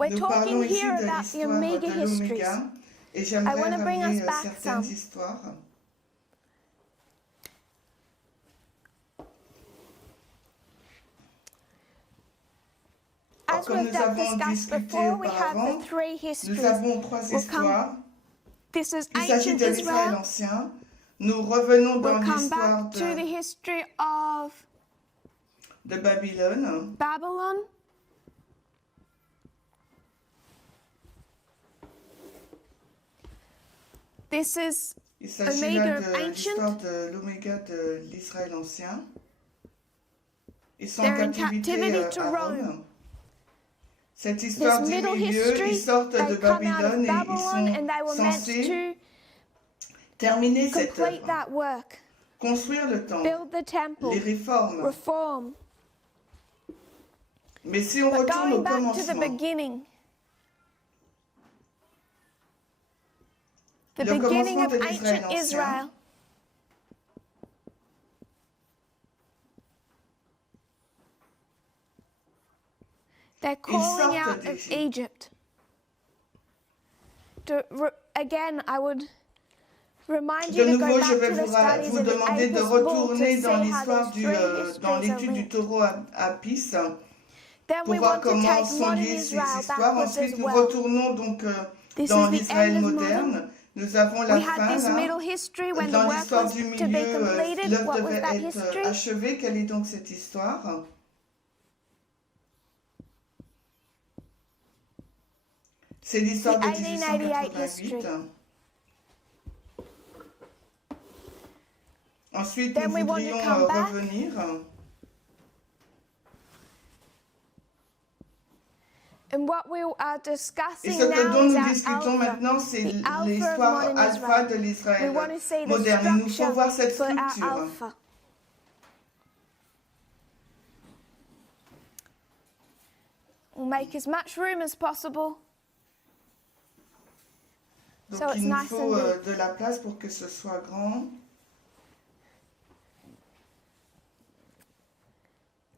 We're Nous parlons talking ici here de about the l'histoire Omega de histories. l'Oméga et I j'aimerais want to bring us ramener back certaines some. histoires. As Comme we've nous avons discussed discuté before, we have auparavant, the three nous histories. avons trois We'll come. histoires. This is Il s'agit ancient de l'Israël Israel. ancien. Nous revenons dans We'll come l'histoire back to the history of de Babylone. Babylon. This is Il s'agit Omega là of de l'histoire ancient. de l'Oméga de l'Israël ancien. Ils sont They're en in captivité captivity to à Rome. Rome. Cette histoire This du middle milieu, history, ils sortent they de come out of Babylone et ils Babylon sont and they were meant censés to terminer cette complete œuvre, that work, construire le temple, build the temple, les réformes. reform. Mais si on But retourne au going back to the commencement, beginning, the le beginning commencement of de l'Israël ancient ancien, Israel, they're calling sortent out of d'Égypte. Egypt. Again, I would remind de you to go nouveau, je back vais to the vous, studies vous of the demander de Apis bull to retourner see dans how l'histoire those three dans histories are l'étude du linked. taureau Apis, Then pour we voir want to comment take sont modern liées ces Israel histoires. backwards Ensuite, as nous well. retournons donc This dans is the l'Israël end of moderne. modern. Nous avons la We had fin this là. middle history when the Dans work l'histoire was du to be milieu, completed. l'œuvre What was devait that être history? achevée. Quelle est donc cette histoire? C'est l'histoire de The 1888 1888. Ensuite, Then nous we want to voudrions come back. revenir. And what we are Et discussing ce que now dont is nous our discutons alpha, maintenant, c'est the alpha of l'histoire modern alpha Israel. de We l'Israël want to see the moderne. Il nous faut structure voir cette for our structure. alpha. We'll make as much room as possible. Donc So it's il nous nice faut and big. de la place pour que ce soit grand.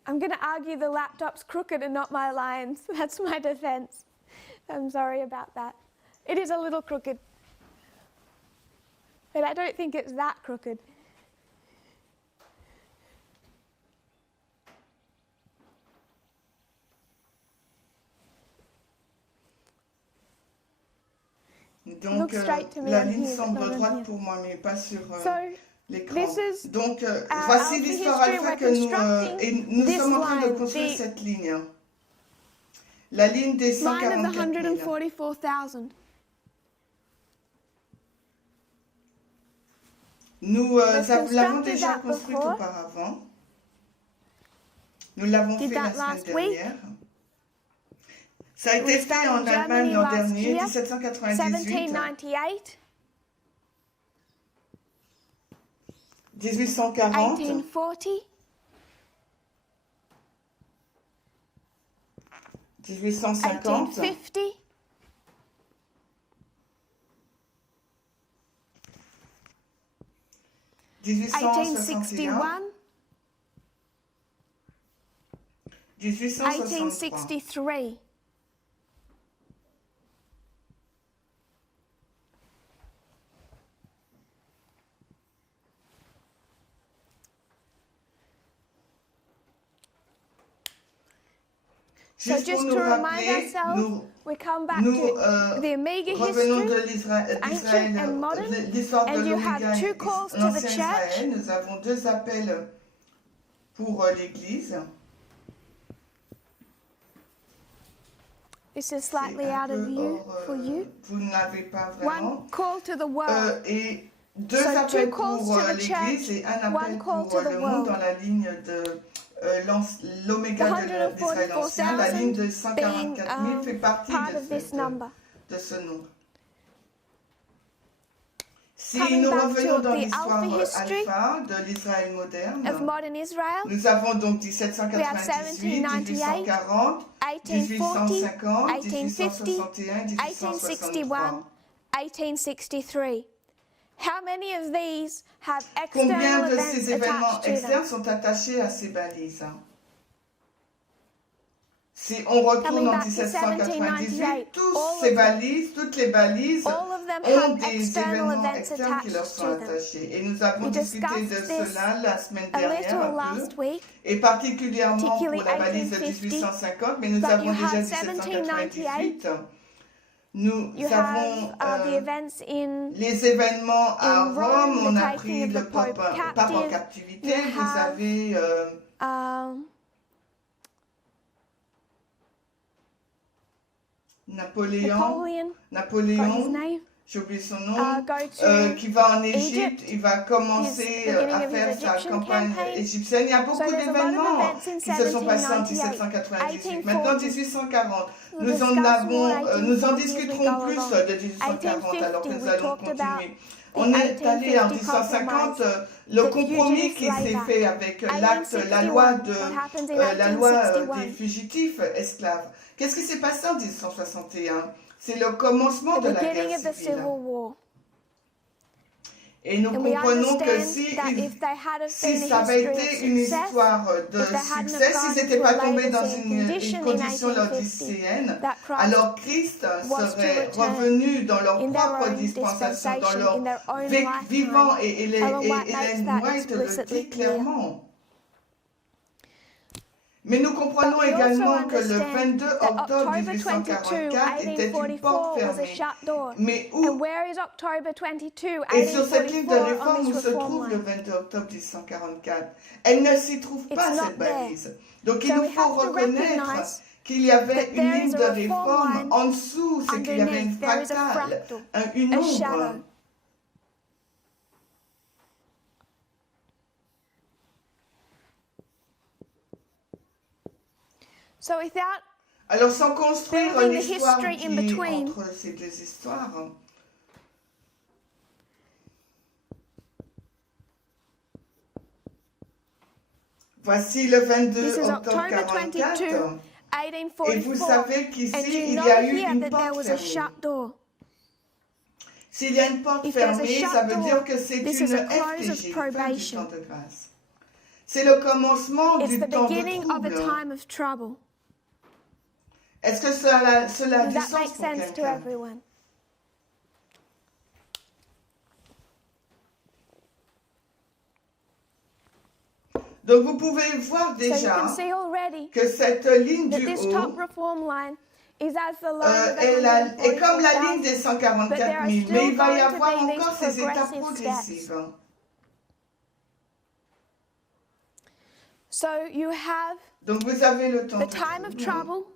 I'm going to argue the laptop's crooked and not my lines. That's my defense. I'm sorry about that. It is a little crooked. But I don't think it's that crooked. Donc Look straight to me la on ligne here, but semble not on droite here. pour moi, mais pas sur So, l'écran. this is Donc our voici alpha l'histoire history. alpha We're que nous, constructing et nous this sommes en train de line, construire the cette ligne. La ligne des line of the 144 000. 144,000. Nous l'avons déjà that construite before. auparavant. Nous l'avons Did fait la that semaine last week. dernière. Ça a été We fait started en in Allemagne Germany l'an last dernier, year, 1798. 1798, 1840, 1840, 1850, 1850, 1861, 1861, 1863. 1863. So Juste pour just nous to remind rappeler, ourselves, we come back nous to the Omega revenons de history, ancient and modern, l'histoire de and you l'Oméga have two et calls to the l'ancien church. Israël. Nous avons deux appels pour l'Église. This is slightly C'est un out of peu view hors, for you. vous ne l'avez pas vraiment. One call to the world. Et deux So appels two calls pour to the l'Église church, et un one appel call pour to the le monde world. dans la ligne de l'Oméga d'Israël ancien. La ligne de 144 000 fait partie part of this number. de ce nombre. Si Coming nous back revenons to dans the l'histoire alpha history alpha de l'Israël moderne, of modern Israel, nous avons donc we have 1798, 1798, 1840, 1840, 1850, 1850, 1861, 1861, 1863. How many of these have Combien external de events ces événements attached to them? externes sont attachés à ces balises? Si on retourne Coming en back to 1798, 1798, toutes les balises all of them ont have des external événements events externes qui leur attached sont to them. attachés. Et nous avons We discuté de discussed this cela la semaine a dernière little un peu, last week, et particulièrement pour particularly la balise de 1850, 1850, mais nous but avons you déjà have 1798, 1798. Nous you avons have the events in les événements à in Rome, Rome, on the a taking pris of le the Pope pape en captive. captivité, You vous have, avez Napoleon, got his Napoléon, name, j'ai oublié son nom, go to qui va en Egypt. Égypte, il va commencer He's beginning à of his faire sa Egyptian campagne campaign. égyptienne. Il y a So beaucoup there's a lot of d'événements events in qui se sont passés en 1798, 1798. Maintenant, 1840. 1840, We'll nous en discuss avons, more nous en 1840 as we discuterons go plus along. de 1840 alors que 1850, nous we allons talked about continuer. the On est allé en 1850 1850, compromise, le the compromis Fugitive qui s'est Slave Act. fait avec l'acte, la 1861, loi what happens in la loi des 1861? fugitifs esclaves. Qu'est-ce qui s'est passé en 1861? C'est le commencement The de la beginning guerre of the civile. Civil War. Et nous And we comprenons que understand that if they had si been ça a avait history of été une success, histoire de if they hadn't succès, have s'ils gone n'étaient to pas a tombés dans Laodicean une condition in condition 1850, laodicéenne, that Christ alors Christ was to serait return revenu dans leur in their propre own dispensation, dans dispensation, leur in their own vivant, lifetime. et Ellen White makes Ellen that White le explicitly dit clear. clairement. Mais nous comprenons But we also également que le understand 22 that octobre October 22, 1844 était une porte 1844 was a fermée. shut door. Mais And où where is October 22, Et sur cette ligne de 1844 on réforme, où this se reform trouve le line? 22 octobre 1844? Elle ne s'y trouve It's pas, not cette balise. Donc il So nous we faut have to reconnaître recognize qu'il y avait that une there ligne is a de reform réforme. line En dessous, c'est qu'il y avait une underneath. There is a fractale, fractal, une a ombre. shadow. So without Alors sans construire building the l'histoire history qui in est between, entre ces deux histoires, voici le 22 this is octobre October 22, 44. Et vous 1844. savez And qu'ici, you il know y a eu here une that there porte was a fermée. shut door. S'il y a une porte If there's a fermée, shut ça veut door, dire que c'est this une is a close of FTG, fin du probation. temps de grâce. C'est le commencement It's du the temps de beginning of a trouble. time of trouble. Est-ce que cela a Does du that sens make pour sense to quelqu'un? everyone? Donc vous pouvez voir So you déjà can see already que cette ligne that du this haut top reform line is as the line of the est comme la ligne 144,000. des But 144 there are 000, still mais il va y going to avoir be these encore ces étapes progressive progressives. So you have Donc vous avez le temps the de time of trouble. trouble,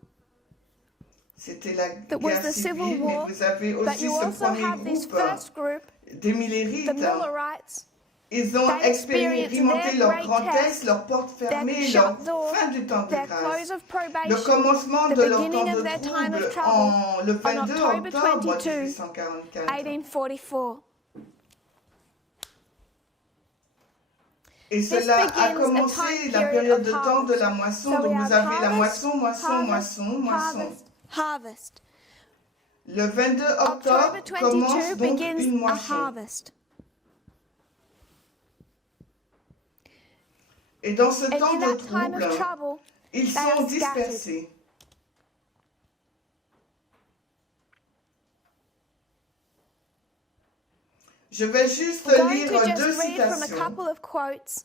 C'était la that was guerre the Civil civile, mais War, vous avez but aussi you ce also premier have this groupe first group, des the Millérites. Millerites. Ils ont They experienced expérimenté their leur great grand test, test, leur porte their fermée, shut leur door, fin du temps de their grâce. close of Le probation, commencement the de leur temps beginning de of their time of trouble trouble le on 22 October octobre 22, 1844. 1844. Et This cela a begins a commencé time la period période of de temps de harvest. la moisson. So we Donc vous have avez la harvest, moisson, moisson, harvest, moisson, moisson. harvest, harvest. Le 22 October octobre commence 22 donc begins une a moisson. harvest. Et dans ce And temps in de that time trouble, of trouble, ils they sont are scattered. dispersés. Je vais juste I'm going lire to deux just read from a citations. couple of quotes.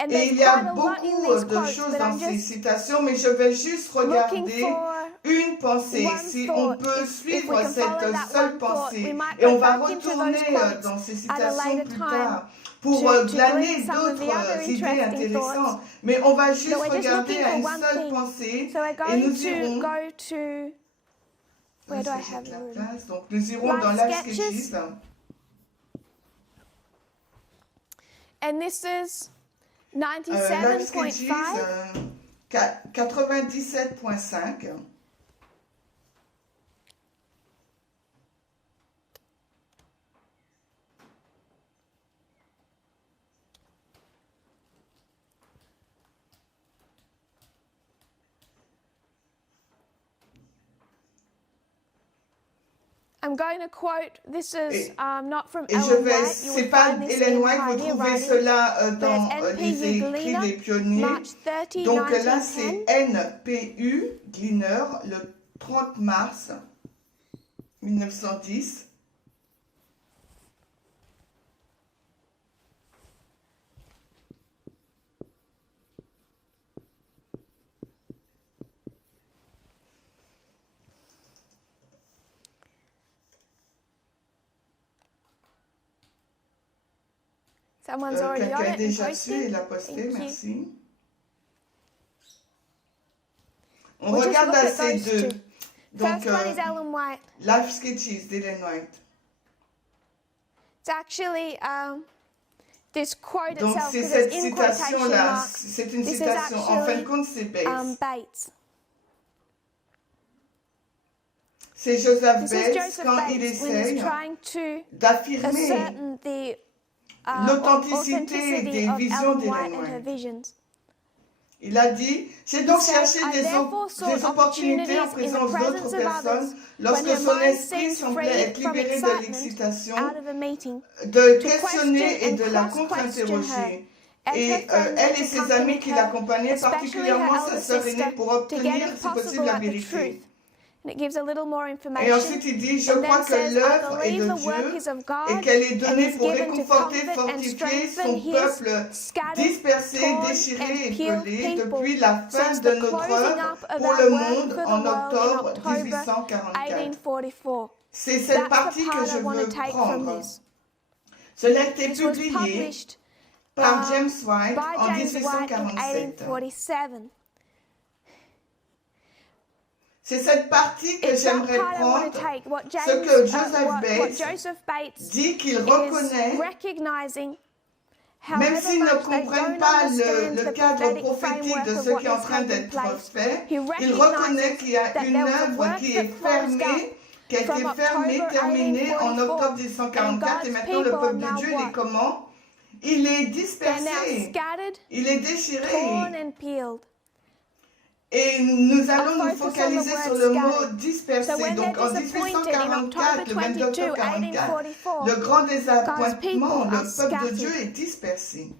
And Et there's il y a quite a lot in beaucoup these de quotes, choses but dans I'm ces just citations, mais je vais juste looking regarder for une pensée, one si on thought. peut If we suivre can follow cette that seule one thought, we pensée. might Et on go va back into those retourner quotes dans ces at a citations later plus time tard pour to glaner glean some of the other d'autres idées interesting thoughts. intéressantes. Mais on va juste But we're just regarder looking à for une one seule thing. pensée So we're et going nous to irons... go to, where do I Ça, have j'ai the de la room? place. Donc nous irons Life dans Life Sketches. Sketches. And this is Life 97.5. Sketches 97.5. I'm going to quote, this is not from Et je Ellen vais, White. You c'est will pas find this Ellen in White, vous Pioneer trouvez Writings. cela But dans it's les NPU écrits Gleaner, des pionniers. March 30, Donc là, 1910. c'est NPU Gleaner, le 30 mars 1910. Someone's already on Quelqu'un a it and déjà su et posted. l'a posté, Thank you. merci. On We'll just regarde look à at ces those deux. two. Donc, First one is Ellen White. Life Sketches d'Ellen White. It's actually this quote Donc, itself, c'est because cette it's in quotation citation-là. marks. C'est une This is citation. En fin de actually, compte, c'est Bates. Bates. C'est Joseph This is Bates Joseph quand Bates il when he's essaye trying to d'affirmer ascertain the l'authenticité des of visions Ellen White d'Ellen and her White. visions. Il a dit, j'ai donc He cherché said, "I therefore sought des opportunités en opportunities in the présence presence d'autres of personnes others lorsque when son your mind esprit seems semblait free être from libéré de excitement l'excitation, out of a meeting, de to questionner question et de and la cross-question contre-interroger. and Et her friends elle that et ses accompanied amis qui her, l'accompagnaient, especially particulièrement her sa elder sœur aînée, sister, pour to obtenir, get, if si possible, possible, la at the vérité. truth." And it gives a little more Et information. ensuite, il dit, je And crois then que says, "I l'œuvre est believe de the work Dieu is of et God, qu'elle est and donnée is pour given to réconforter, comfort and fortifier strengthen son his peuple scattered, dispersé, torn, déchiré and et peeled pelé people depuis la fin since de the notre closing œuvre up of pour our le work monde for the en world in octobre October 1844. 1844. C'est cette That's the partie que part je I want veux to take from prendre. this. Cela a été This was publié published par James White by en James White in 1847. 1847. C'est cette partie que It's that j'aimerais part I want to prendre, take. What ce que what Joseph Joseph Bates dit qu'il is reconnaît, recognizing, même however s'ils ne much they comprennent don't pas understand le the cadre prophetic prophétique framework de of ce what qui est en has train taken d'être place. fait, He il reconnaît recognizes qu'il y a that une there was a œuvre work qui that est closed fermée, up qui a été from fermée, October terminée en 1844, octobre and 1844, et God's maintenant le people peuple are de now Dieu, il est what? comment? Il est They're now dispersé, scattered, il est torn, déchiré. and peeled. Et nous allons nous focus on the focaliser word sur le mot scattered. dispersé. So when Donc they're en disappointed in 1844, le 22 October 22, octobre 44, 1844, le grand God's désappointement, people are le peuple de scattered. Dieu est dispersé.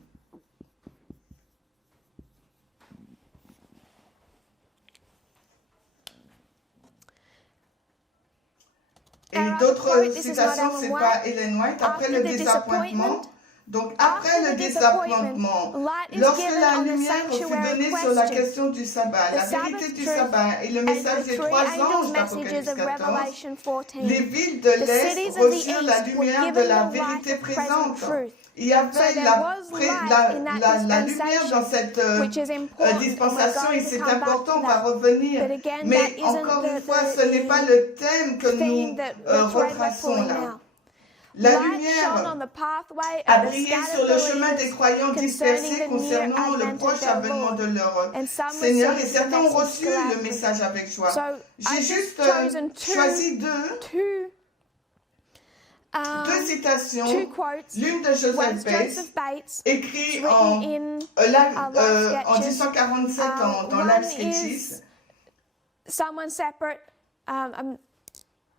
Et Our other d'autres quote, this is not citations, Ellen c'est White. pas Ellen White. Après After le the désappointement, donc After après le the désappointement, light is lorsque given la on the lumière fut sanctuary donnée sur la question, question du sabbat, the la vérité Sabbath du truth, sabbat et le and message the des three trois angels' anges messages d'Apocalypse of 14, Revelation 14. les villes de The l'Est cities of the reçurent la east were lumière de given la the light vérité of present présente. truth. Il y So avait there was light in that la lumière dans cette which is important, dispensation and we're et going c'est to come back important, to on va that. revenir. But again, Mais that isn't encore une fois, the ce n'est pas le thème que theme nous that the thread we're retraçons pulling là. now. La Light shone lumière on the pathway a of the brillé scattered sur le chemin des believers croyants dispersés concerning the concernant near le advent proche of their avènement Lord. de leur And some Seigneur et received the certains ont message reçu le gladly. message avec joie. So J'ai I've juste just chosen choisi deux citations, two quotes. l'une de Joseph One's Bates, Joseph Bates, écrit written en, in en Life Sketches. 1847 dans One Life Sketches. is someone separate.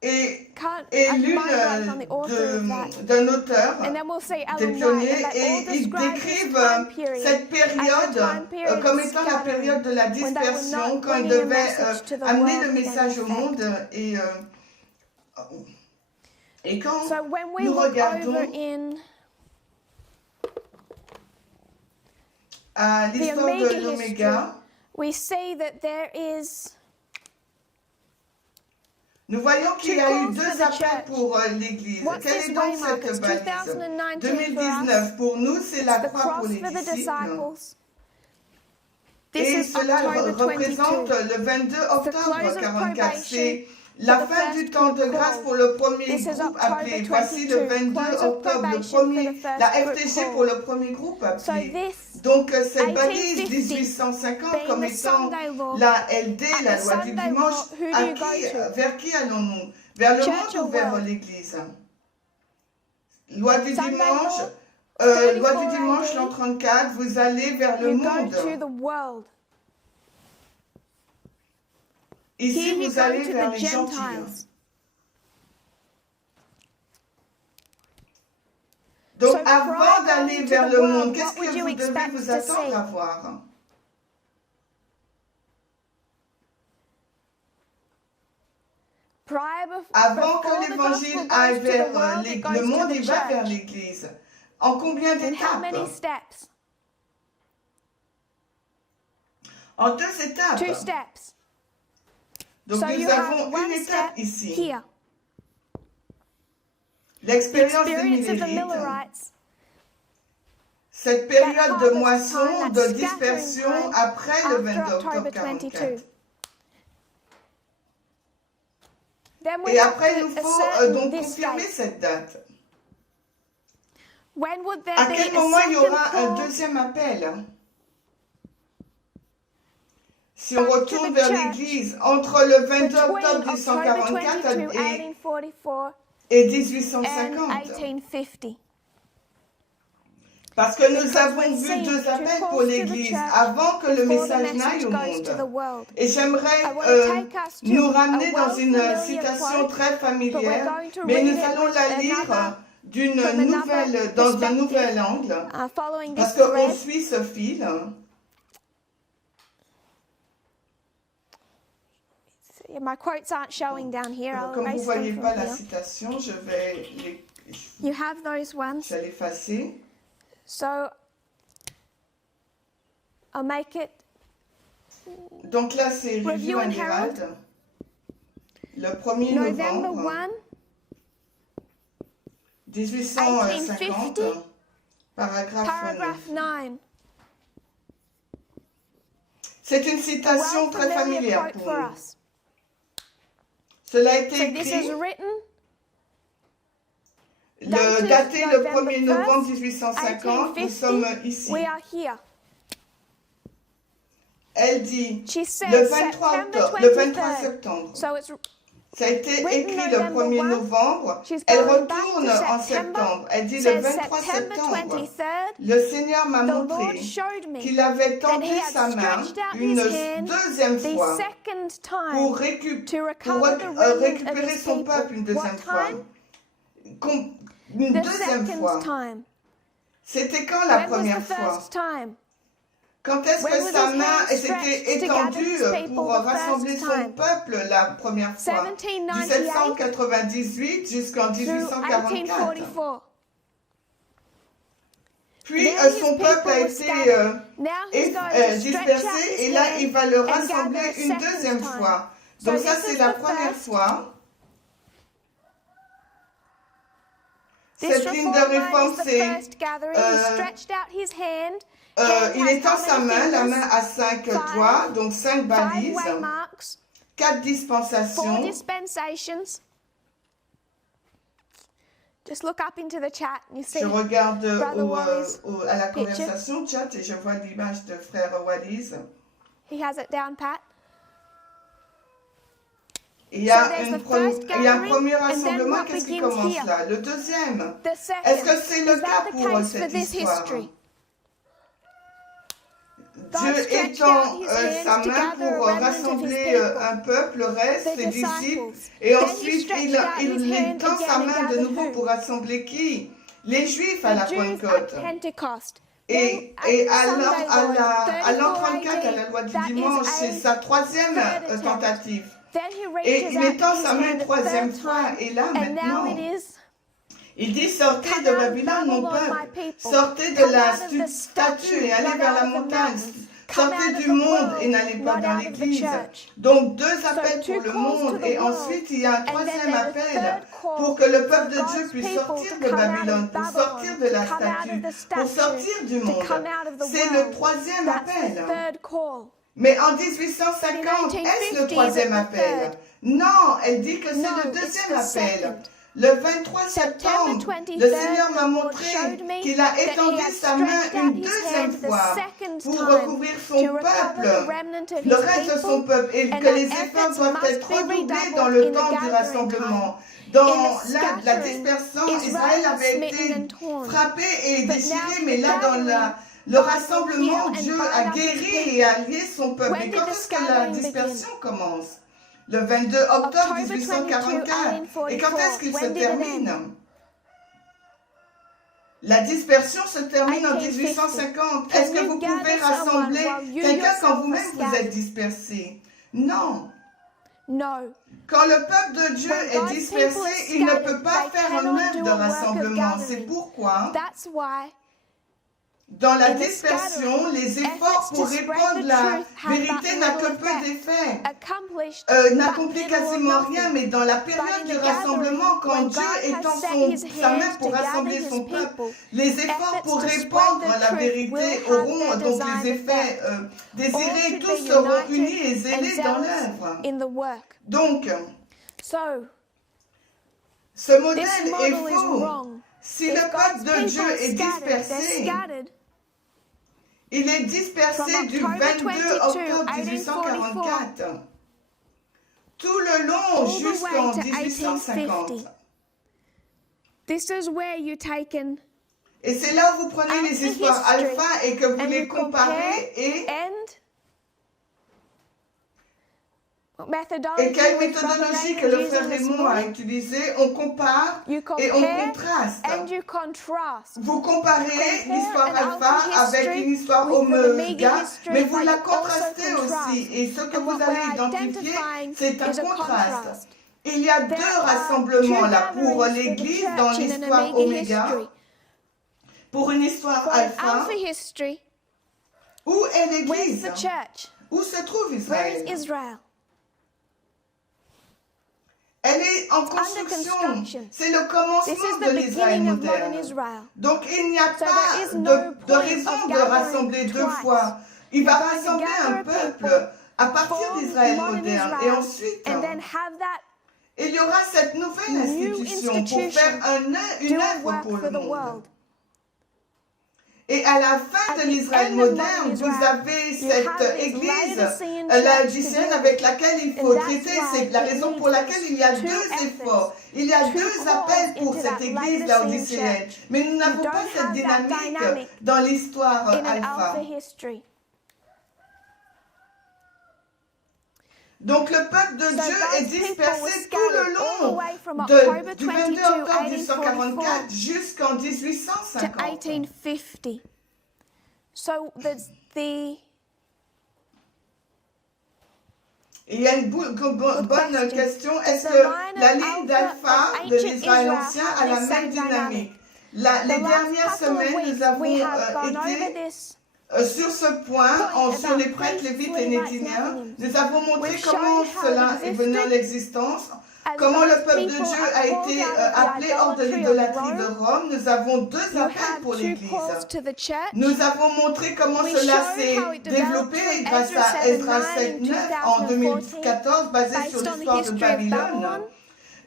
Et I'm l'une mind blank on the author of that. d'un auteur And then we'll see des Ellen White, pionniers, and they all et ils describe this décrivent time period cette période as a time period comme of étant la scattering, période de la when they were dispersion, not quand ils bringing a devaient message to the amener world le in message au effect. monde. Et quand So when we nous look regardons over in à the l'histoire Omega de l'Oméga, we see that there is nous voyons qu'il y a eu calls deux for the appels church. pour l'Église. What's Quelle this est donc waymark? cette It's balise? 2019 2019 pour nous, c'est la the croix pour cross les for the disciples. disciples. This Et is cela October représente 22. le 22 octobre close of 44. probation C'est la for the fin du first temps de group grâce call. pour le premier This is groupe October appelé. Voici le 22, 22 close of octobre, le probation for premier, the first la group FTG call. pour le premier groupe So appelé. this Donc cette balise 1850 1850 comme being the étant Sunday law, la LD, la the loi du Sunday dimanche, law, who do à you qui, go to? vers qui allons-nous? Vers le Church monde or ou vers world? l'Église? Loi du Sunday dimanche, law, loi 34 du dimanche, AD, l'an 34, vous allez vers le you go monde. to the world. Ici, Here you vous go allez to vers the les gentils. Gentiles. Donc, So avant prior d'aller to vers the le world, monde, qu'est-ce what would que you vous devez expect vous to attendre see? à voir? Avant que Before the l'évangile gospel aille goes to vers the world, it le goes to monde, the il va vers church. l'Église. En combien In how many d'étapes? steps? En 2 2 étapes. steps. Donc So nous you avons have une one étape step ici. here. The L'expérience des experience of the Millérites. Millerites. Cette période de harvest moisson, time, de that dispersion scattering time après le after 22 octobre October 44. 22. Then we Et have après, il to nous faut ascertain donc this confirmer date. cette date. When would there À be quel a moment il y second aura un call deuxième appel? Si on back to retourne the vers church l'Église, entre le 22 between octobre October 1844 22, 1844 et and 1850? 1850? Parce que nous Because avons we're vu seeing 2 two appels calls pour to the l'Église church avant que le before the message message n'aille au goes to the monde. world. Et j'aimerais I want to take us to nous a ramener dans une well-familiar citation quote, très but we're familière, going to mais read nous it allons with la lire dans un nouvel angle, following parce this qu'on thread. suit ce fil. My quotes aren't showing down here. I'll Comme vous ne erase voyez them pas from la here. citation, je vais You have those ones. l'effacer. So I'll make it Donc là, c'est Review Review and and Herald. Le 1er November novembre 1, 1850, 1850, paragraphe paragraph 9. 9. C'est une A citation très well-familiar familière quote pour for nous. us. Cela a été So this is écrit, written daté le November 1er 1st, novembre 1850, nous sommes 1850. ici. We are here. Elle dit, She says le 23 September octobre, le 23 23rd. septembre. So it's Ça a été written écrit le November 1er 1. novembre. She's Elle going back retourne to en September. septembre. Elle dit le Says 23 September septembre. 23rd. Le Seigneur m'a The Lord montré showed me qu'il avait that he tendu had sa main stretched out une his hand deuxième the fois second time pour to recover the remnant of récupérer his son people. peuple une deuxième What fois. time? Une The deuxième second fois. time. C'était quand la When was première the fois? first time? Quand est-ce When que was sa his main hand s'était stretched to gather étendue his people pour the rassembler first son time? peuple la première fois? 1798 jusqu'en Through 1844. 1844. Puis Then his son people peuple a were été scattered. Now he's going to stretch out dispersé his et là hand il va le and rassembler gather a une second deuxième time. fois. So Donc ça this c'est is la the première first. fois. This Cette ligne de reform line réforme is the c'est first gathering. He stretched out his hand. il has étend how sa many main, la fingers? main a 5 Five. doigts, donc 5 5 balises, waymarks, 4 4 dispensations. dispensations. Just look up into the chat and you see. Je regarde Brother Wally's à la picture. conversation chat et je vois l'image de frère Wallis. He has it down pat. Il y a, So there's the first il y a un gathering, premier and then rassemblement, what qu'est-ce qui begins commence here? là? Le deuxième. The second. Est-ce que c'est le Is cas that the pour case for cette this histoire? history? Dieu stretched étend out his hands sa to main gather pour a remnant of his rassembler people, un peuple, le reste, the ses disciples, disciples. et Then he ensuite stretched out his il hand tend sa again and main de gathered nouveau who? pour rassembler qui? Les Juifs à la The Jews Pentecôte. at Pentecost. Et Then à Sunday, Lord, l'an 34 34, à la loi du that is dimanche, c'est a sa troisième third attempt. tentative. Then he Et reaches il out étend his sa main hand une a troisième third fois. time, Et là, and now maintenant, it is, il dit, sortez Come de out of Babylone, mon Babylon, my peuple. people. Sortez de Come la out of the statue et allez not vers la out of the montagne. mountain. Come Sortez out of du the monde world, et n'allez pas not dans out of the l'église. church. Donc deux appels two pour le calls to monde the et world. ensuite il y a un And then troisième there's a appel third call pour que le peuple de for Dieu God's puisse people sortir to de come out of Babylone, pour Babylon, sortir de la to come out of statue, the pour statue, sortir du to monde. come out of the C'est world. le troisième That's the appel. third call. Mais en 1850, est-ce le troisième appel? Non, elle dit que c'est No, le it's deuxième the appel. second. Le 23 septembre, September le 23rd, Seigneur m'a the Lord montré showed me qu'il a that he étendu had sa main stretched une out his deuxième hand the fois second pour time recouvrir to son recover the peuple, remnant of le his reste de son people, peuple, et and que that les efforts efforts doivent must être be redoublés redoubled dans le in the temps du gathering rassemblement. time. Dans In the la scattering, dispersion, Israel Israël was avait smitten été and torn. frappé et But déchiré, now mais the là dans gathering, le God will rassemblement, heal and Dieu bind a up his guéri people. et a lié son peuple. When Et did quand the est-ce que la scattering dispersion begin? commence? Le 22 octobre October 1844. Et quand est-ce qu'il 1844. se When did it termine? La dispersion se termine en 1850. Est-ce que vous pouvez rassembler quelqu'un quand vous-même vous êtes dispersé? Non. No. Quand le peuple de Dieu est dispersé, il ne peut pas faire une œuvre de rassemblement. C'est pourquoi, That's why dans la dispersion, les efforts pour répandre la vérité n'a que peu d'effet. N'accomplit quasiment rien, mais dans la période du rassemblement, quand Dieu étend sa main pour rassembler son peuple, les efforts pour répandre la vérité auront donc les effets désirés. Tous seront unis et zélés dans l'œuvre. Donc, ce modèle est faux. Si le peuple de Dieu est dispersé, il est dispersé du 22 octobre 1844 tout le long jusqu'en 1850. Et c'est là où vous prenez les histoires alpha et que vous les comparez et quelle méthodologie que le frère Raymond a utilisée, on compare et on contraste. Vous comparez l'histoire alpha avec une histoire oméga, mais vous la contrastez aussi. Et ce que vous allez identifier, c'est un contraste. Il y a deux rassemblements là pour l'Église dans l'histoire oméga, pour une histoire alpha. Où est l'Église? Où se trouve Israël? Elle est en construction. C'est le commencement de l'Israël moderne. Donc il n'y a pas de raison de rassembler deux fois. Il va rassembler un peuple à partir d'Israël moderne. Et ensuite, il y aura cette nouvelle institution pour faire une œuvre pour le monde. Et à la fin de l'Israël moderne, vous avez cette église laodicéenne avec laquelle il faut traiter. C'est la raison pour laquelle il y a deux efforts. Il y a deux appels pour cette église laodicéenne. Mais nous n'avons pas cette dynamique dans l'histoire alpha. Donc le peuple de Dieu est dispersé tout le long du 22 octobre 1844 jusqu'en 1850. Il y a une bonne question. Est-ce que la ligne d'alpha de l'Israël ancien a la même dynamique? Les dernières semaines, nous avons été sur ce point, sur les prêtres, lévites et néthiniens, nous avons montré comment cela est venu à l'existence, comment le peuple de Dieu a été appelé hors de l'idolâtrie de Rome. Nous avons deux appels pour l'Église. Nous avons montré comment cela s'est développé grâce à Esdras 7.9 en 2014, basé sur l'histoire de Babylone.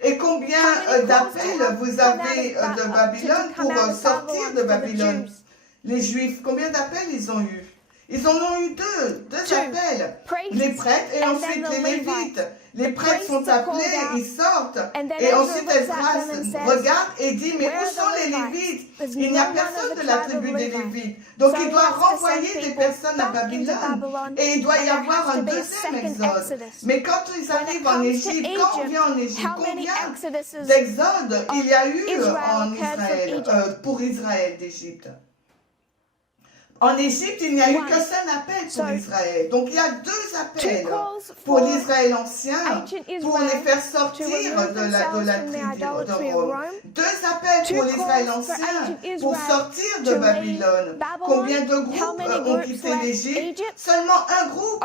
Et combien d'appels vous avez de Babylone pour sortir de Babylone? Les Juifs, combien d'appels ils ont eu? Ils en ont eu deux appels. Les prêtres et ensuite les Lévites. Les prêtres sont appelés, ils sortent. Et ensuite Esdras regarde et dit, mais où sont les Lévites? Il n'y a personne de la tribu des Lévites. Donc il doit renvoyer des personnes à Babylone. Et il doit y avoir un deuxième exode. Mais quand ils arrivent en Égypte, quand on vient en Égypte, combien d'exodes il y a eu en Israël, pour Israël d'Égypte? En Égypte, il n'y a eu qu'un seul appel pour Israël. Donc il y a deux appels pour l'Israël ancien, pour les faire sortir de la tribu de Rome. Deux appels pour l'Israël ancien, pour sortir de Babylone. Combien de groupes ont quitté l'Égypte? Seulement un groupe.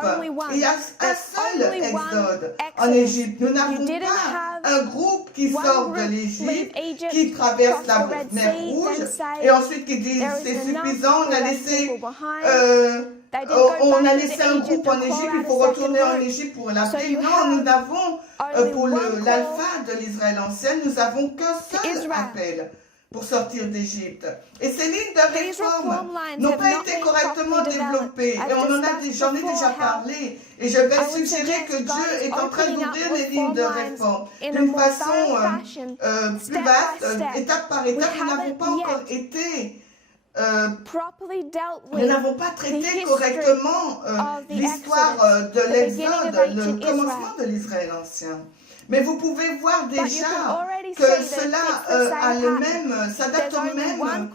Il y a un seul exode en Égypte. Nous n'avons pas un groupe qui sort de l'Égypte, qui traverse la mer Rouge, et ensuite qui dit c'est suffisant, on a laissé un groupe en Égypte, il faut retourner en Égypte pour la paix. Non, nous n'avons, pour l'alpha de l'Israël ancien, nous n'avons qu'un seul appel pour sortir d'Égypte. Et ces lignes de réforme n'ont pas été correctement développées. Et j'en ai déjà parlé. Et je vais suggérer que Dieu est en train d'ouvrir les lignes de réforme d'une façon plus vaste, étape par étape. Nous n'avons pas encore été... nous n'avons pas traité correctement l'histoire de l'Exode, le commencement de l'Israël ancien. Mais vous pouvez voir déjà que cela s'adapte au même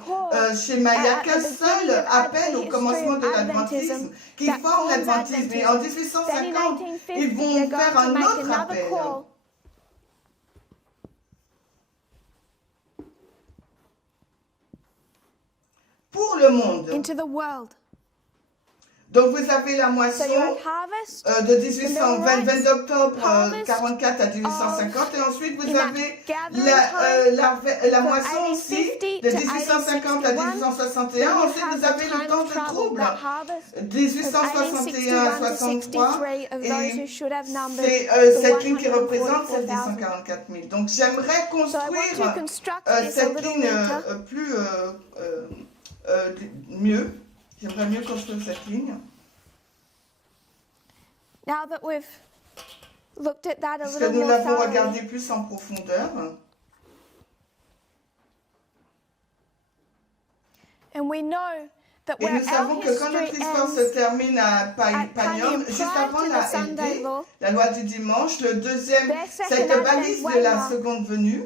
schéma. Il n'y a qu'un seul appel au commencement de l'adventisme qui forme l'adventisme. Et en 1850, ils vont faire un autre appel. Pour le monde. Donc vous avez la moisson de 22 octobre 44 à 1850 et ensuite vous avez la moisson aussi de 1850 à 1861. Ensuite vous avez le temps de trouble 1861 à 63 et c'est cette ligne qui représente 744 000. Donc j'aimerais construire cette ligne mieux. J'aimerais mieux construire cette ligne. Now that we've looked at that a Parce que little nous more l'avons thoroughly, regardé plus en profondeur. and we know that Et where nous savons our que quand notre history histoire se ends termine à Panium, juste avant la LD, la loi du dimanche, le deuxième, cette balise de la seconde venue,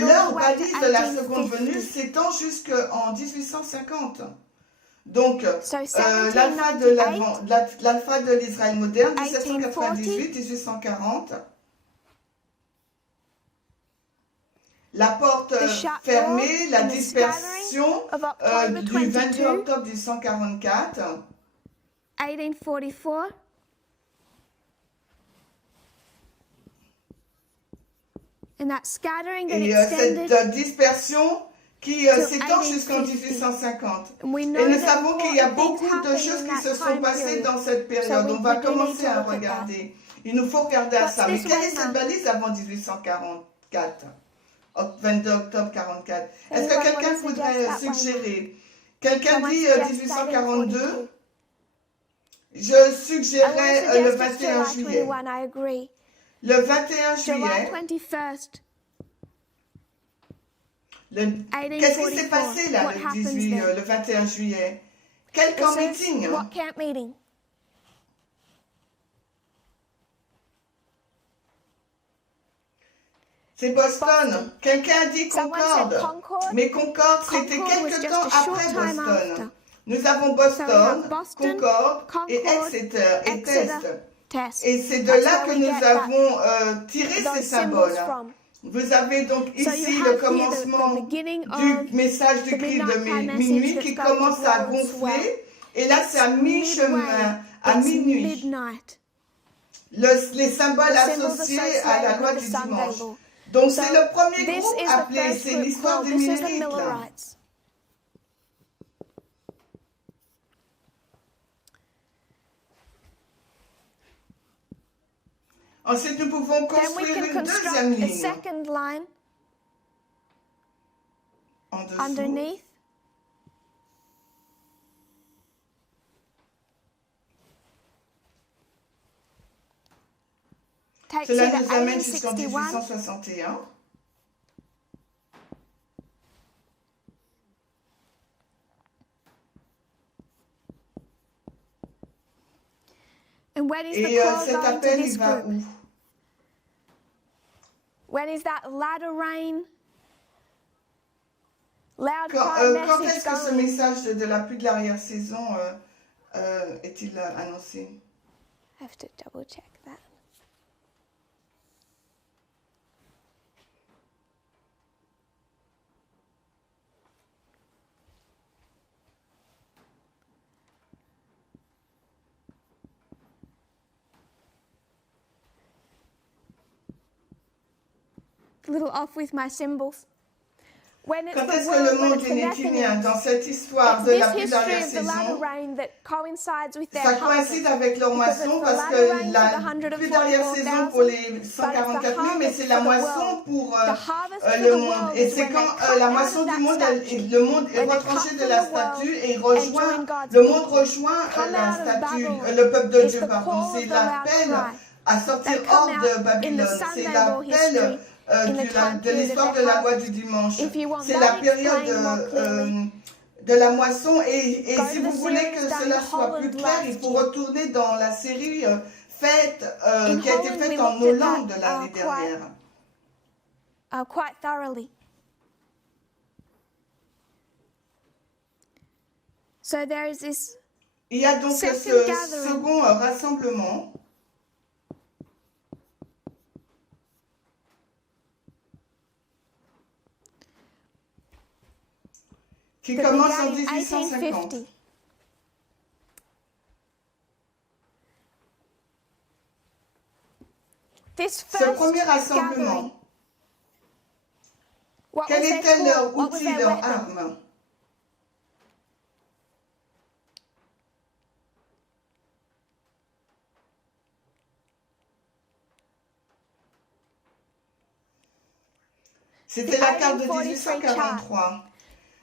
leur balise de la seconde venue s'étend jusqu'en 1850. Donc, l'alpha de l'Israël moderne, 1798-1840. La porte fermée, la dispersion du 22 octobre 1844. 1844. And that scattering that Et extended cette dispersion qui s'étend jusqu'en 1850. Et nous savons qu'il y a beaucoup de choses qui se sont passées dans cette période. On va commencer à regarder. Il nous faut regarder à ça. Mais quelle est cette balise avant 1844 22 octobre 44. Est-ce que quelqu'un voudrait suggérer? Quelqu'un dit 1842? Je suggérerais le 21 juillet. Le 21 juillet. Qu'est-ce qui s'est passé là le 21 juillet? Quel camp meeting? C'est Boston. Quelqu'un dit Concorde. Mais Concorde, c'était quelque temps après Boston. Nous avons Boston, Concorde et Exeter et Test. Et c'est de là que nous avons tiré ces symboles. Vous avez donc ici le commencement du message du cri de minuit qui commence à gonfler. Et là, c'est à mi-chemin, à minuit. Les symboles associés à la loi du dimanche. Donc, c'est le premier groupe appelé, c'est l'histoire du Millérite, là. Ensuite, nous pouvons construire une deuxième ligne en dessous. Cela nous amène jusqu'en 1861. Et cet appel, il va où? When is that latter rain? Loud Quand cry est-ce que ce message de la pluie de l'arrière-saison est-il annoncé? I have to double check that. A little off with my symbols. When it's Quand est-ce que le monde est néthynien dans cette histoire de la pluie de l'arrière-saison? Ça coïncide avec leur moisson parce que la pluie d'arrière-saison pour les 144 000, mais c'est la moisson pour le monde. Et c'est quand la moisson du monde, le monde est retranché de la statue et le monde rejoint la statue, le peuple de Dieu, pardon. C'est l'appel à sortir hors de Babylone. C'est l'appel de l'histoire de la loi du dimanche. C'est la période de la moisson. Et Go si to the vous voulez series que done cela in soit plus Holland clair, il last faut year. retourner dans la série faite, In qui a été Holland, faite we en looked at Hollande that l'année dernière. quite thoroughly. So there is this Il y a donc ce second gathering. second rassemblement qui that commence began en in 1850. 1850. This Ce first premier gathering, rassemblement, what quel was their était tool? leur What was outil, their leur weapon? arme? C'était la carte de 1843.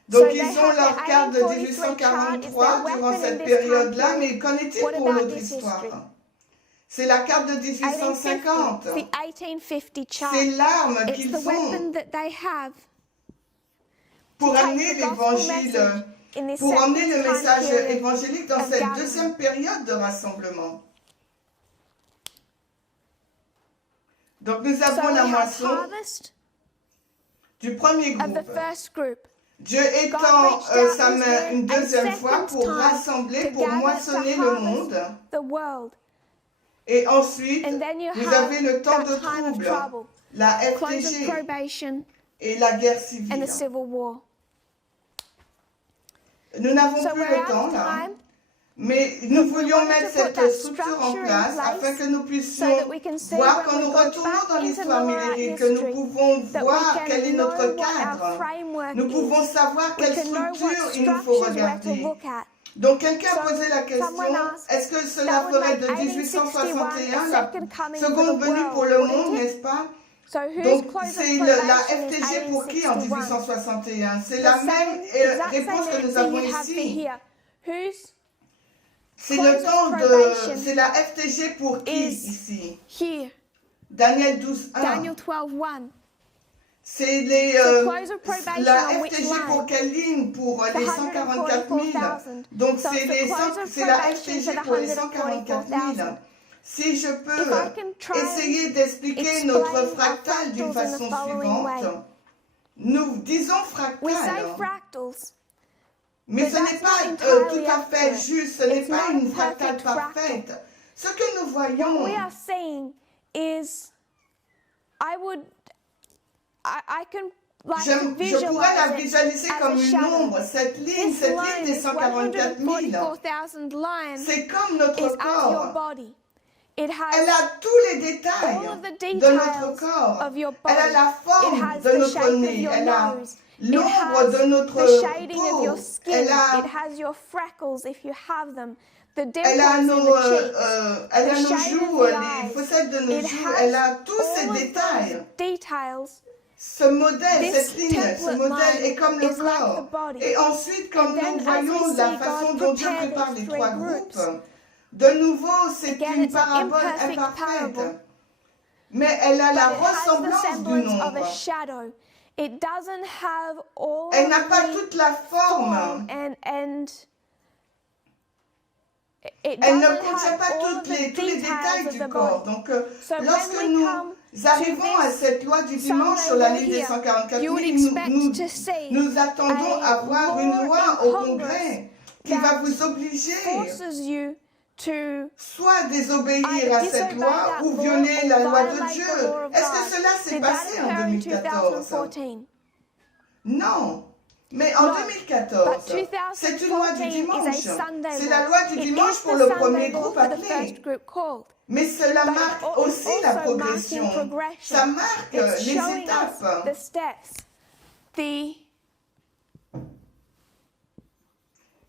Donc So ils they ont have leur their carte de 1843 chart, it's 1843 their durant weapon in cette this période-là, time mais qu'en est-il What pour about l'autre this histoire? history? C'est la carte de 1850. 1850. It's the 1850 chart. C'est l'arme It's qu'ils the weapon ont that they have pour to amener take the gospel l'évangile, message in this pour emmener le second time message period évangélique dans of cette gathering. deuxième période de rassemblement. Donc nous So avons we la have moisson harvest du premier of the groupe. first group. Dieu God étend reached out sa main une his hand deuxième a fois second pour time rassembler, to pour gather, moissonner to le harvest monde. the world. Et ensuite, And then you vous have avez le temps that de time of trouble, trouble, la close of FTG probation, et la guerre and civile. the civil war. Nous n'avons So plus we're le out temps of là, time, mais nous we voulions wanted mettre to put cette that structure en structure in place place afin que nous so puissions that we can see voir when quand we nous go retournons back dans into l'histoire Millerite millérique, que nous history, pouvons that we voir quel est can know notre what our cadre. framework Nous pouvons is. savoir We quelle can know what structure il nous faut structures we're to regarder. look at. Donc quelqu'un a So, posé la question, someone asked, est-ce que cela that would ferait make de 1861 1861 a la second coming for seconde the venue pour world, le wouldn't monde, it? n'est-ce pas? So whose Donc close of c'est la probation is FTG pour qui en 1861? 1861? C'est The la same, même exact réponse same que nous answer avons you'd have for ici. here. Whose C'est close le of temps probation c'est la FTG pour qui is ici? here? Daniel 12, 1. Daniel 12:1. C'est The close of probation la on which FTG line? pour quelle ligne? Pour les 144 000. 144,000. Donc So c'est it's the close of c'est la probation FTG for the pour les 144 000. 144,000. Si je peux If I can try essayer d'expliquer explain notre our fractal d'une fractals in the façon following way. suivante, nous disons We say fractal, fractals, mais but ce n'est that's pas not tout entirely à fait accurate. juste, ce n'est It's pas not une a fractale perfect fractal. parfaite. Ce que nous what voyons, we are seeing is, I can like to je pourrais la visualize it visualiser as comme a une shadow. ombre. Cette ligne This line, des this 144 000, 144,000 line c'est comme notre is as your corps. body. It Elle has a tous les détails all of the de notre details corps. of your Elle a body. la It forme has de the notre shape of nez. your Elle a nose. It l'ombre has de notre the shading of peau. your skin. Elle a, It has your freckles if you have them. The elle a dimples in nos, the cheeks. elle a the nos shade of joues, the les eyes. fossettes de nos It joues. has Elle a tous ces all of détails. those details. Ce modèle, This cette ligne, ce template modèle line est comme le is like corps. the body. Et ensuite, quand And then nous as voyons we la see façon God dont Dieu prepare prépare these les three trois groups, groupes, de nouveau, c'est again, une it's an parabole imperfect imparfaite. parable. Mais elle a la But it has the ressemblance du semblance of nombre. a shadow. It doesn't have all Elle n'a of pas the toute la forme. form and it Elle ne doesn't contient have pas all of tous les the details détails of du the corps. body. Donc, So lorsque when we nous come arrivons à this cette loi du dimanche sur la ligne des 144 you 000, would expect to see nous attendons a à voir une law loi in au Congress Congrès qui va that vous obliger forces you to soit désobéir either à cette disobey loi that ou law violer or la loi de violate Dieu. the law of Est-ce que God. cela s'est Did that passé en occur in 2014? 2014? Non. Mais en No. 2014, But c'est une loi du 2014 is a dimanche. Sunday C'est law. la loi du It dimanche is pour the le Sunday premier law groupe for the appelé. first group called. Mais cela But marque it's aussi la also progression. marking progression. Ça marque It's les showing us étapes. the steps,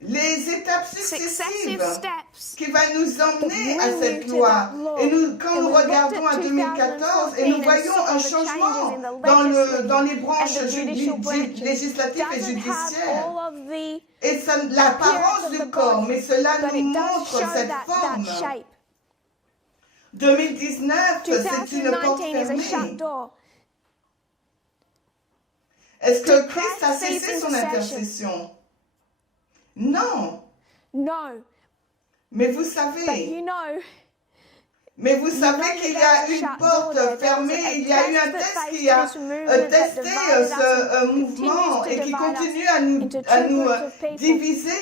Les étapes successive successives steps qui va nous emmener that à bring cette you to loi. that law. Et quand And nous we looked regardons at à 2014 et 2014 nous and voyons saw un the changement changes in the dans les branches judicial branches. législatives et Doesn't have judiciaires. all of the Et l'apparence appearance of du the corps, body, mais cela but nous it does montre show cette that forme. shape. 2019, c'est une porte 2019 is a fermée. shut door. Est-ce que Did Christ a Christ cessé cease son intercession? intercession? Non. No. Mais vous But savez, you know qu'il y a une porte fermée, il y a eu un test qui a testé ce mouvement et qui continue à nous diviser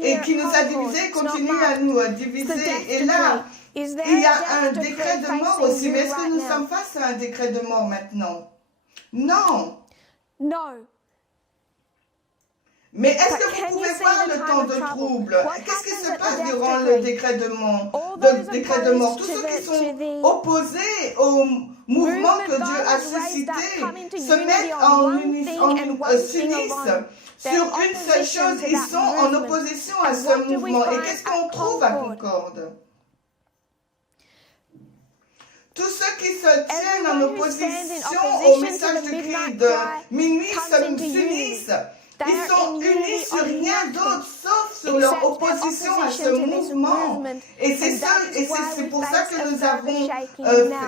et qui nous a divisés et continue à nous diviser. Et là, il y a un décret de mort aussi. Mais est-ce que nous sommes face à un décret de mort maintenant? Non. No. Mais est-ce que vous pouvez voir le temps de trouble? Qu'est-ce qui se passe durant le décret de mort? Tous ceux qui sont opposés au mouvement que Dieu a suscité se mettent s'unissent sur une seule chose. Ils sont en opposition à ce mouvement. Et qu'est-ce qu'on trouve à Concorde? Tous ceux qui se tiennent en opposition au message de cri de minuit s'unissent. Ils sont unis sur rien d'autre sauf sur leur opposition à ce mouvement. Et c'est pour ça que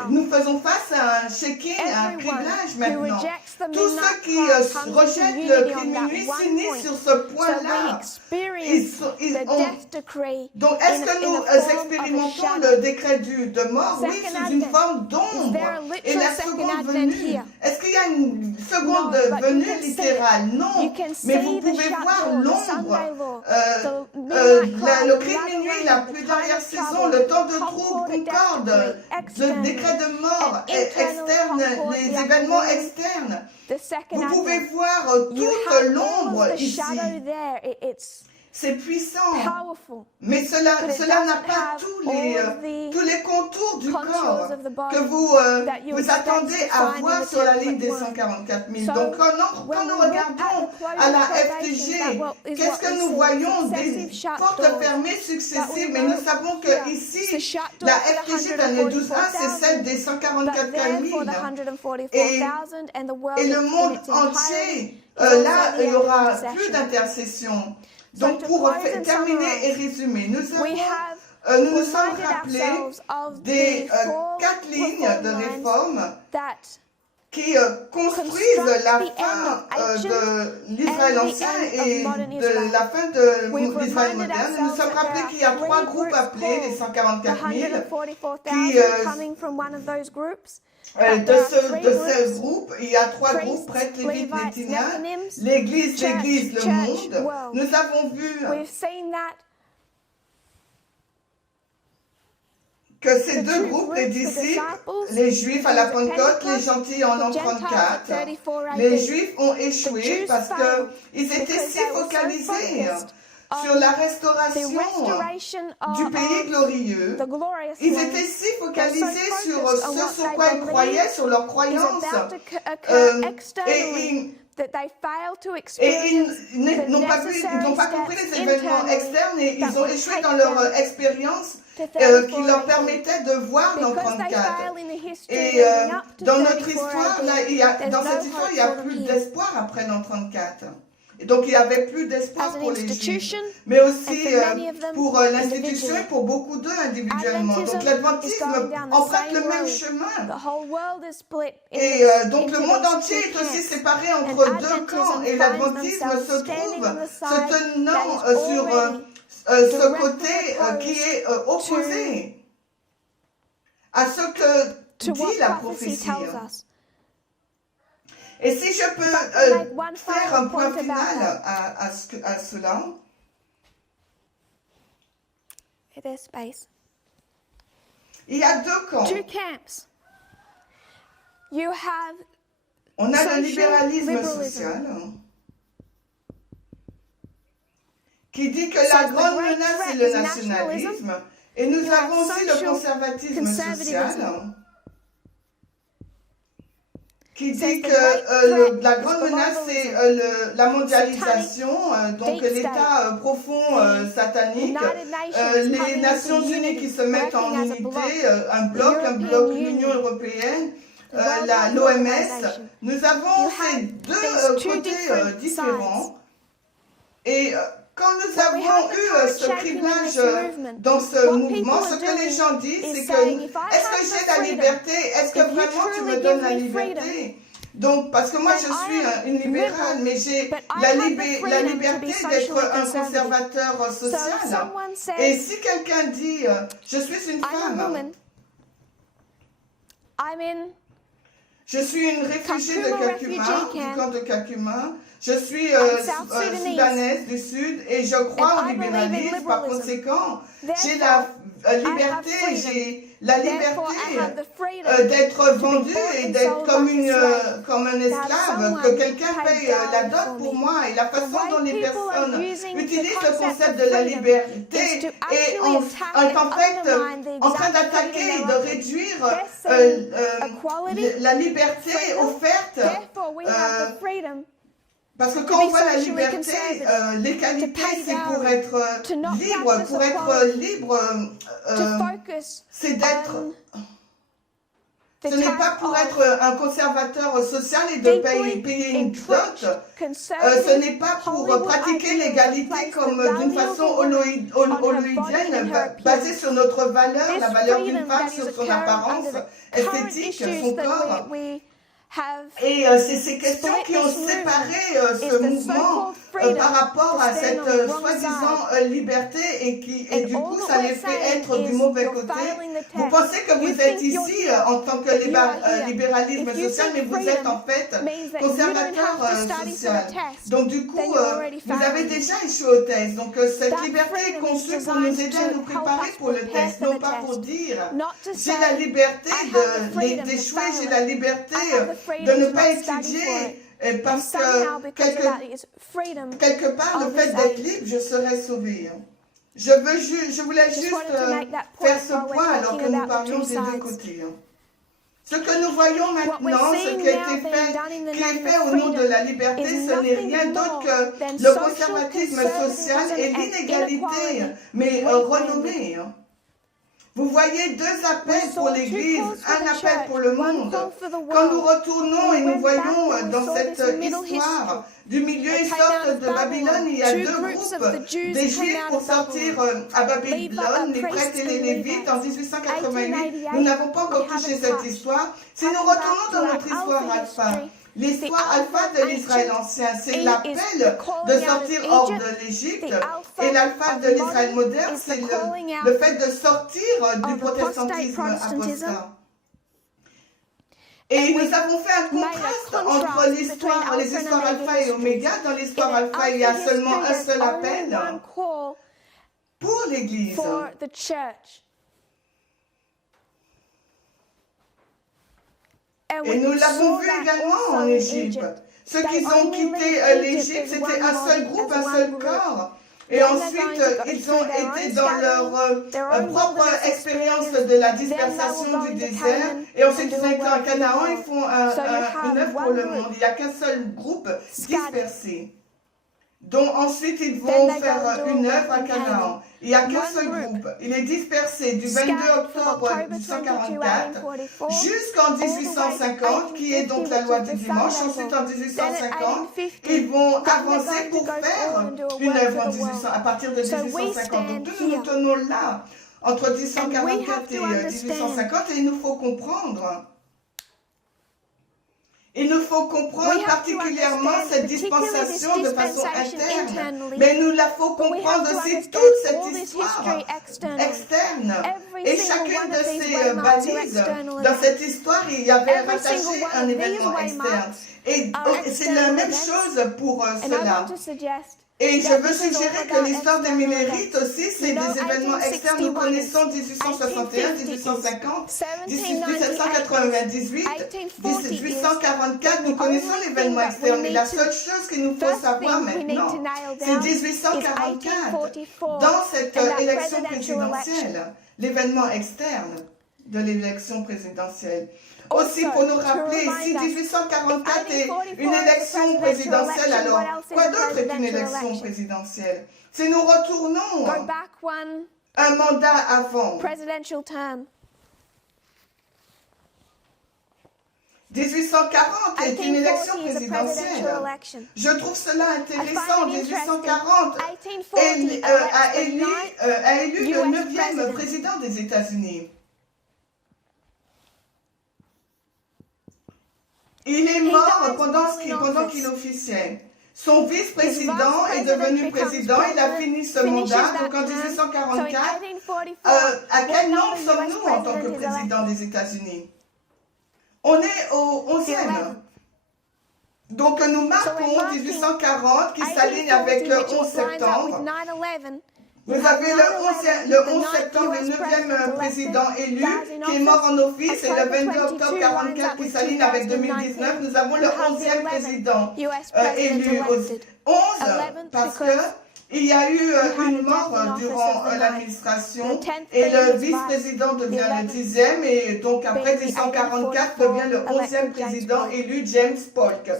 nous faisons face à un shaking, à un criblage maintenant. Tous ceux qui rejettent le cri de minuit s'unissent sur ce point-là. Donc, est-ce que nous expérimentons le décret de mort? Oui, sous une forme d'ombre. Et la seconde venue, est-ce qu'il y a une seconde venue littérale? Non. Mais vous pouvez voir l'ombre. Le cri de minuit, la pluie dernière saison, le temps de trouble, Concorde, le décret de mort externe, les événements externes. Vous pouvez voir toute l'ombre ici. C'est puissant, mais cela n'a pas tous les contours du corps que vous attendez à voir sur la ligne des 144 000. Donc quand nous regardons à la FTG, qu'est-ce que nous voyons? Des portes fermées successives, mais nous savons que ici, la FTG d'année 12.1, c'est celle des 144 000. Et le monde entier, là, il n'y aura plus d'intercession. Donc, pour terminer et résumer, nous nous sommes rappelés des 4 lignes de réforme qui construisent la fin de l'Israël ancien et de la fin de l'Israël moderne. Nous nous sommes rappelés qu'il y a 3 groupes appelés les 144 000 qui de ce groupe, il y a 3 groupes, prêtres, lévites, néthiniens, l'Église, le monde. Nous avons vu que ces 2 groupes, les disciples, les Juifs à la Pentecôte, les gentils en l'an 34, les Juifs ont échoué parce qu'ils étaient si focalisés sur la restauration du pays glorieux. Ils étaient si focalisés sur ce sur quoi ils croyaient, sur leurs croyances. Et ils n'ont pas compris les événements externes et ils ont échoué dans leur expérience qui leur permettait de voir l'an 34. Et dans notre histoire, là, dans cette histoire, il n'y a plus d'espoir après l'an 34. Et donc, il n'y avait plus d'espoir pour les Juifs, mais aussi pour l'institution et pour beaucoup d'eux individuellement. Donc, l'adventisme emprunte le même chemin. Et donc, le monde entier est aussi séparé entre 2 camps. Et l'adventisme se trouve se tenant sur ce côté qui est opposé à ce que dit la prophétie. Et si je peux faire un point final à cela, il y a 2 camps. On a le libéralisme social qui dit que la grande menace est le nationalisme, et nous avons aussi le conservatisme social qui dit que la grande menace, c'est la mondialisation, donc l'État profond satanique, les Nations Unies qui se mettent en unité, un bloc, l'Union européenne, l'OMS. Nous avons ces 2 côtés différents. Et quand nous avons eu ce criblage dans ce mouvement, ce que les gens disent, c'est que est-ce que j'ai la liberté? Est-ce que vraiment tu me donnes la liberté Donc, parce que moi, je suis une libérale, mais j'ai la liberté d'être un conservateur social. Et si quelqu'un dit, je suis une femme, je suis une réfugiée de Kakuma, du camp de Kakuma, je suis soudanaise du Sud et je crois au libéralisme. Par conséquent, j'ai la liberté, d'être vendue et d'être comme un esclave, que quelqu'un paye la dot pour moi. Et la façon dont les personnes utilisent le concept de la liberté est en fait en train d'attaquer et de réduire la liberté offerte. Parce que quand on voit la liberté, les qualités, c'est pour être libre, c'est d'être... Ce n'est pas pour être un conservateur social et de payer une dot. Ce n'est pas pour pratiquer l'égalité comme d'une façon hollywoodienne, basée sur notre valeur, la valeur d'une femme sur son apparence esthétique, son corps. Et c'est ces questions qui ont séparé ce mouvement par rapport à cette soi-disant liberté et du coup ça les fait être du mauvais côté. Vous pensez que vous êtes ici en tant que libéralisme social, mais vous êtes en fait conservateur social. Donc du coup, vous avez déjà échoué au test. Donc cette liberté est conçue pour nous aider à nous préparer pour le test, non pas pour dire j'ai la liberté d'échouer, j'ai la liberté de ne pas étudier parce que quelque part, le fait d'être libre, je serai sauvé. Je voulais juste faire ce point alors que nous parlions des deux côtés. Ce que nous voyons maintenant, ce qui est fait au nom de la liberté, ce n'est rien d'autre que le conservatisme social et l'inégalité, mais renommée. Vous voyez deux appels pour l'Église, un appel pour le monde. Quand nous retournons et nous voyons dans cette histoire du milieu, ils sortent de Babylone, il y a deux groupes, des Juifs pour sortir à Babylone, les prêtres et les Lévites en 1888. Nous n'avons pas encore touché cette histoire. Si nous retournons dans notre histoire alpha, l'histoire alpha de l'Israël ancien, c'est l'appel de sortir hors de l'Égypte. Et l'alpha de l'Israël moderne, c'est le fait de sortir du protestantisme apostat. Et nous avons fait un contraste entre les histoires alpha et oméga. Dans l'histoire alpha, il y a seulement un seul appel pour l'Église. Et nous l'avons vu également en Égypte. Ceux qui ont quitté l'Égypte, c'était un seul groupe, un seul corps. Et ensuite, ils ont été dans leur propre expérience de la dispersation du désert. Et ensuite, ils ont été en Canaan, ils font une œuvre pour le monde. Il n'y a qu'un seul groupe dispersé. Donc ensuite, ils vont faire une œuvre à Canaan. Il n'y a qu'un seul groupe. Il est dispersé du 22 octobre 1844 jusqu'en 1850, qui est donc la loi du dimanche. Ensuite, en 1850, ils vont avancer pour faire une œuvre à partir de 1850. Donc nous nous tenons là, entre 1844 et 1850, et il nous faut comprendre. Il nous faut comprendre particulièrement cette dispensation de façon interne, mais nous la faut comprendre aussi toute cette histoire externe. Et chacune de ces balises, dans cette histoire, il y avait rattaché un événement externe. Et c'est la même chose pour cela. Et je veux suggérer que l'histoire des Millérites aussi, c'est des événements externes. Nous connaissons 1861, 1850, 1798, 1844. Nous connaissons l'événement externe. Mais la seule chose qu'il nous faut savoir maintenant, c'est 1844, dans cette élection présidentielle, l'événement externe de l'élection présidentielle. Aussi, pour nous rappeler, si 1844 est une élection présidentielle, alors quoi d'autre est une élection présidentielle? Si nous retournons un mandat avant, 1840 est une élection présidentielle. Je trouve cela intéressant. 1840 a élu le 9e président des États-Unis. Il est mort pendant qu'il officiait. Son vice-président est devenu président, il a fini ce mandat, donc en 1844, à quel nombre sommes-nous en tant que président des États-Unis? On est au 11e. Donc nous marquons 1840 qui s'aligne avec le 11 septembre. Vous avez le 11 septembre, le 9e président élu qui est mort en office et le 22 octobre 1944 qui s'aligne avec 2019. Nous avons le 11e président élu. 11 parce qu'il y a eu une mort durant l'administration et le vice-président devient le 10e et donc après 1844 devient le 11e président élu James Polk.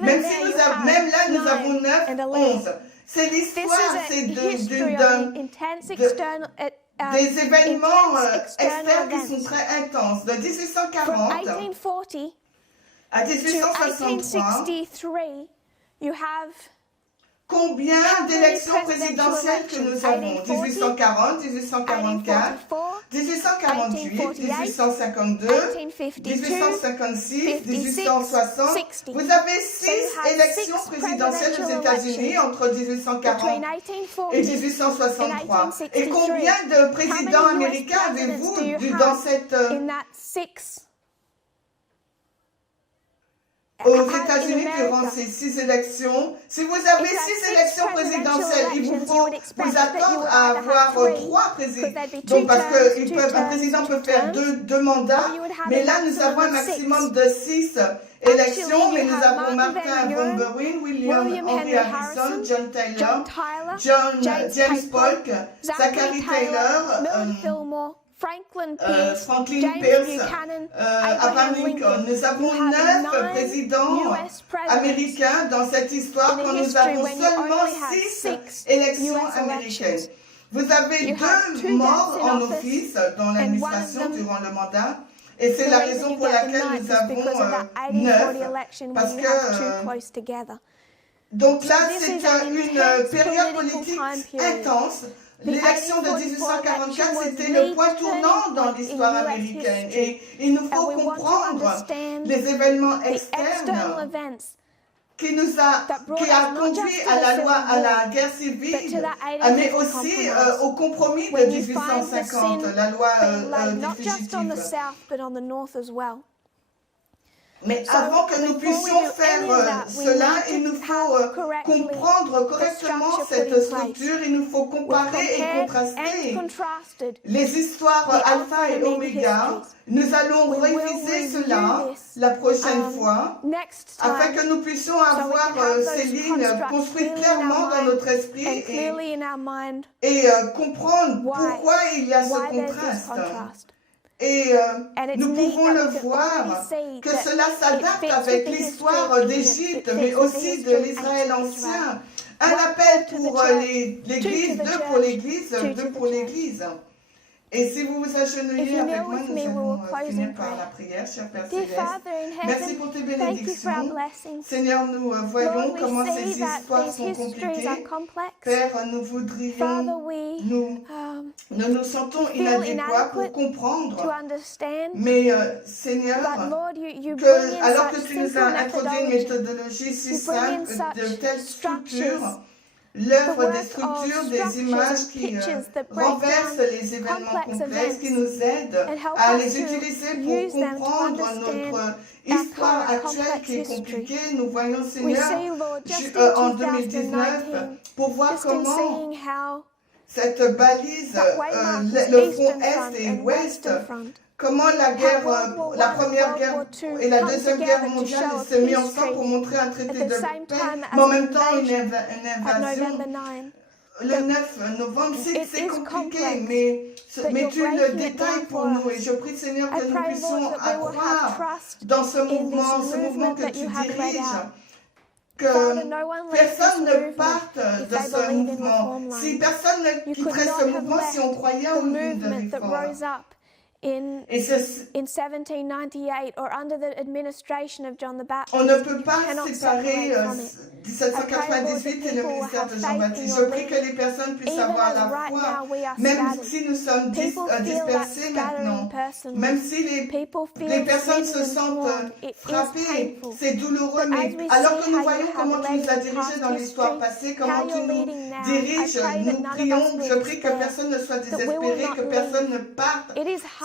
Même là nous avons 9, 11. C'est l'histoire, c'est des événements externes qui sont très intenses. De 1840 à 1863, combien d'élections présidentielles que nous avons? 1840, 1844, 1848, 1852, 1856, 1860. Vous avez 6 élections présidentielles aux États-Unis entre 1840 et 1863. Et combien de présidents américains avez-vous dans cette... aux États-Unis durant ces 6 élections? Si vous avez 6 élections présidentielles, il vous faut vous attendre à avoir 3 présidents. Donc, parce qu'un président peut faire deux mandats, mais là, nous avons un maximum de 6 élections, mais nous avons Martin Van Buren, William Henry Harrison, John Taylor, James Polk, Zachary Taylor, Franklin Pierce, Abraham Lincoln. Nous avons 9 présidents américains dans cette histoire quand nous avons seulement 6 élections américaines. Vous avez 2 morts en office dans l'administration durant le mandat. Et c'est la raison pour laquelle nous avons 9. Parce que... donc là, c'est une période politique intense. L'élection de 1844, c'était le point tournant dans l'histoire américaine. Et il nous faut comprendre les événements externes qui a conduit à la guerre civile, mais aussi au compromis de 1850, la loi des fugitifs. Mais avant que nous puissions faire cela, il nous faut comprendre correctement cette structure, il nous faut comparer et contraster les histoires alpha et oméga. Nous allons réviser cela la prochaine fois, afin que nous puissions avoir ces lignes construites clairement dans notre esprit et comprendre pourquoi il y a ce contraste. Et nous pouvons le voir que cela s'adapte avec l'histoire d'Égypte, mais aussi de l'Israël ancien. Un appel pour l'Église, 2 pour l'Église, 2 pour l'Église. Et si vous vous agenouillez avec moi, nous allons finir par la prière, cher Père Céleste. Merci pour tes bénédictions. Seigneur, nous voyons comment ces histoires sont compliquées. Père, nous voudrions, nous nous sentons inadéquats pour comprendre. Mais Seigneur, alors que tu nous as introduit une méthodologie si simple, de telle structure, l'œuvre des structures, des images qui renversent les événements complexes, qui nous aident à les utiliser pour comprendre notre histoire actuelle qui est compliquée. Nous voyons, Seigneur, en 2019, pour voir comment cette balise, le front Est et Ouest, comment la première guerre et la deuxième guerre mondiale se mis ensemble pour montrer un traité de paix, mais en même temps une invasion. Le 9 novembre, c'est compliqué, mais tu le détailles pour nous. Et je prie, Seigneur, que nous puissions croire dans ce mouvement que tu diriges. Que personne ne parte de ce mouvement. Si personne ne quitterait ce mouvement, si on croyait au but de réforme. Et in 1798 or under the administration of John the Baptist. on ne peut pas You cannot séparer separate from it. 1798 et le ministère de Jean-Baptiste. Je prie que les personnes puissent avoir la foi, même si nous sommes dispersés maintenant, même si les personnes se sentent frappées, c'est douloureux, mais alors que nous voyons comment tu nous as dirigés dans l'histoire passée, comment tu nous diriges, nous prions, je prie que personne ne soit désespéré, que personne ne parte.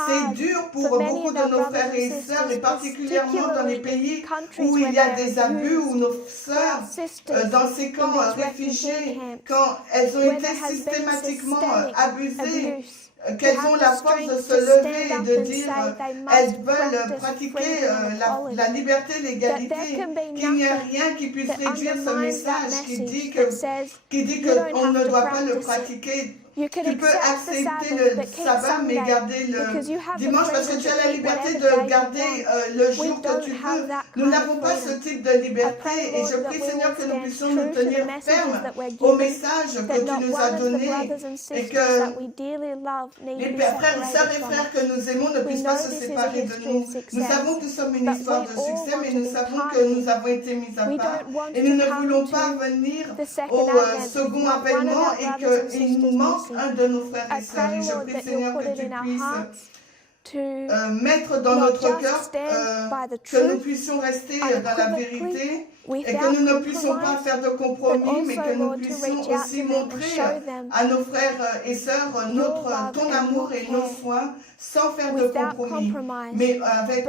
C'est dur pour beaucoup de nos frères et sœurs, et particulièrement dans les pays où il y a des abus, où nos sœurs, dans ces camps réfugiés, quand elles ont été systématiquement abusées, qu'elles ont la force de se lever et de dire elles veulent pratiquer la liberté, l'égalité, qu'il n'y a rien qui puisse réduire ce message qui dit qu'on ne doit pas le pratiquer. Tu peux accepter le sabbat mais garder le dimanche parce que tu as la liberté de garder le jour que tu veux. Nous n'avons pas ce type de liberté et je prie Seigneur que nous puissions nous tenir fermes au message que tu nous as donné et que les frères, sœurs et frères que nous aimons ne puissent pas se séparer de nous. Nous savons que nous sommes une histoire de succès mais nous savons que nous avons été mis à part et nous ne voulons pas venir au second avènement et qu'il nous manque un de nos frères et sœurs. Et je prie, Seigneur, que tu puisses mettre dans notre cœur que nous puissions rester dans la vérité et que nous ne puissions pas faire de compromis, mais que nous puissions aussi montrer à nos frères et sœurs ton amour et nos soins sans faire de compromis, mais avec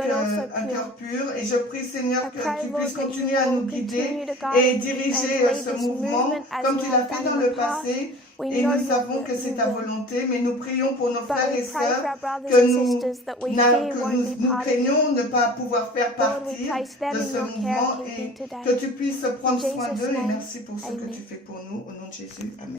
un cœur pur. Et je prie, Seigneur, que tu puisses continuer à nous guider et diriger ce mouvement comme tu l'as fait dans le passé. Et nous savons que c'est ta volonté, mais nous prions pour nos frères et sœurs que nous craignons ne pas pouvoir faire partie de ce mouvement et que tu puisses prendre soin d'eux. Et merci pour ce que tu fais pour nous. Au nom de Jésus. Amen.